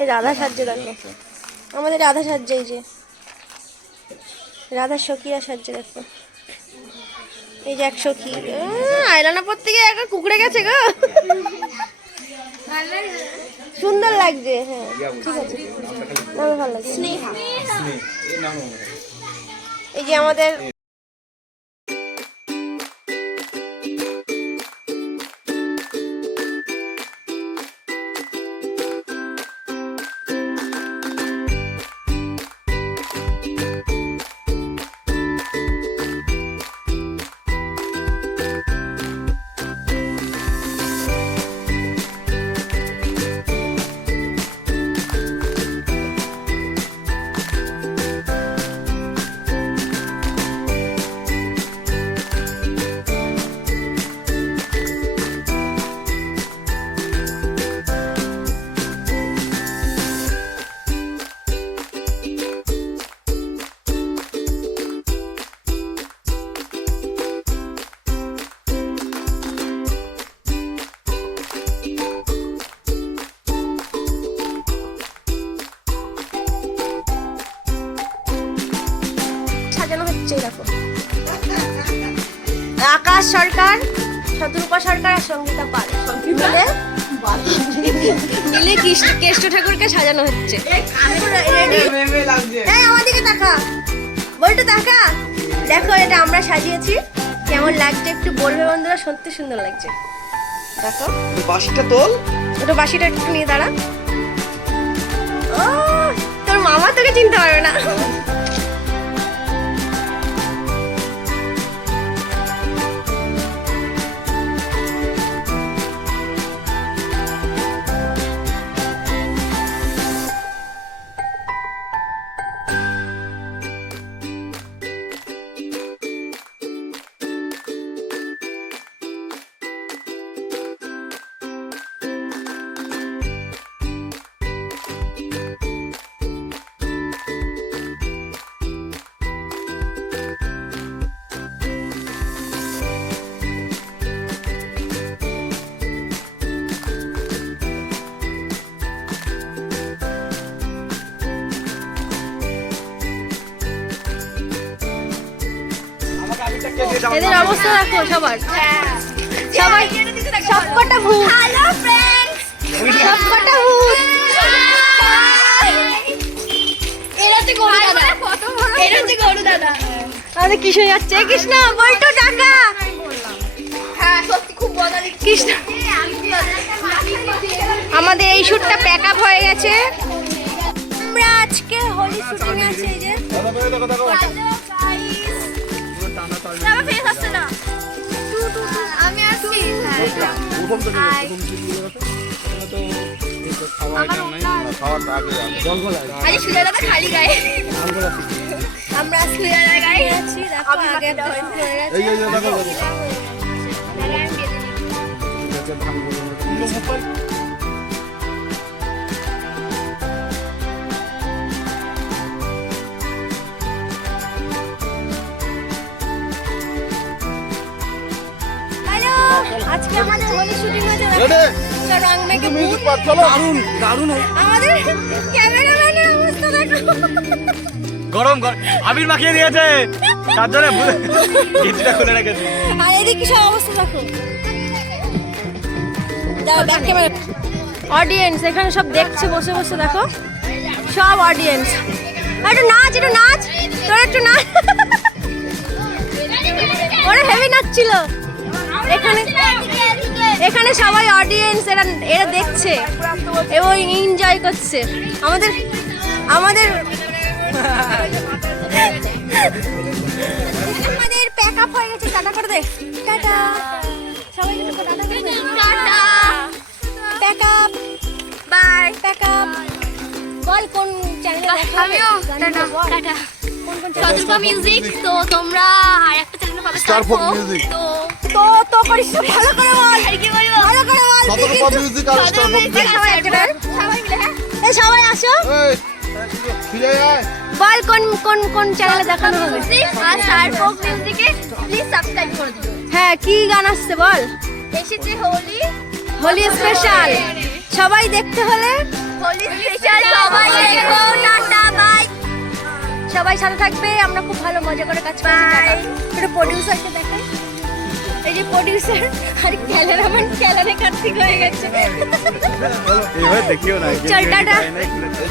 এই রাধা সাজছে দেখো, আমাদের রাধা সাজছে, এই যে রাধা সখীরা সাজছে দেখো, এই যে এক সখী আয়লানা পড়তে গিয়ে একটা কুকুরে গেছে গো, সুন্দর লাগছে। হ্যাঁ ঠিক আছে, নামে ভালো লাগছে। এই যে আমাদের সাজানো হচ্ছে দেখো, আকাশ সরকার, শতরূপা সরকার আর সঙ্গীতা পাল মিলে কেষ্ট ঠাকুরকে সাজানো হচ্ছে। আমাদেরকে দেখা, বলটু দেখা, দেখো এটা আমরা সাজিয়েছি, কেমন লাগছে একটু বলবে বন্ধুরা, সত্যি সুন্দর লাগছে। দেখো বাঁশিটা তোল, ওটা বাঁশিটা একটু নিয়ে দাঁড়া। ও তোর মামা তোকে চিনতে পারবে না। এদের অবস্থা দেখো সবার, সবাই সবকটা ভূত, সবকটা ভূত। আমাদের কৃষ্ণ যাচ্ছে, কৃষ্ণ বলতো টাকা, কৃষ্ণ। আমাদের এই শ্যুটটা প্যাক আপ হয়ে গেছে, আমরা আজকে হোলি শুটিং আছে। এই যে আমি আসছি, খালি গায়ে আমরা গায়ে আছি। আজকে আমাদের হোলি শুটিং আছে, রং মেখে দারুণ দারুণ। আমাদের ক্যামেরাম্যানের অবস্থা দেখো, গরম আবির মাখিয়ে দিয়েছে, তার জন্য গেটটা খুলে রেখেছে। আর এদিকে সব অবস্থা দেখো, দাও ব্যাক ক্যামেরা। অডিয়েন্স এখানে সব দেখছে বসে বসে, দেখো সব অডিয়েন্স। একটু নাচ, একটু নাচ, তোর একটু নাচ। ওরা হেভি নাচছিল এখানে, এখানে সবাই অডিয়েন্স, এরা দেখছে এবং এনজয় করছে। আমাদের আমাদের আমাদের প্যাক আপ হয়ে গেছে। টাটা করে দে, টাটা সবাই, টাটা করে দে, টাটা, pack up, bye, pack up. বল কোন চ্যানেলে দেখাবে? টাটা টাটা। কোন কোন চ্যানেল? মিউজিক। তো তোমরা আর একটা চ্যানেল পাবে, স্টার ফোক মিউজিক। তো তো করিস, ভালো করে বল, কি বলবো, ভালো করে বল। সতর্ক মিউজিক আর স্টার ফোক মিউজিক সবাই মিলে, হ্যাঁ এই সবাই আসো, এই ফিরে আয়। বল কোন কোন কোন চ্যানেলে দেখানো হবে? আর স্টার ফোক মিউজিকে প্লিজ সাবস্ক্রাইব করে দিও। হ্যাঁ কি গান আসছে বল? এসেছে হোলি, হোলি স্পেশাল। সবাই দেখতে হলে হোলি স্পেশাল সবাই দেখো টাটা বাই সবাই সাথে থাকবে আমরা খুব ভালো মজা করে কাজ করছি টাটা এটা প্রোডিউসারকে দেখাই এই যে প্রোডিউসার আর ক্যামেরাম্যান ক্যালারে কার্তিক হয়ে গেছে এইভাবে দেখিও না চল টাটা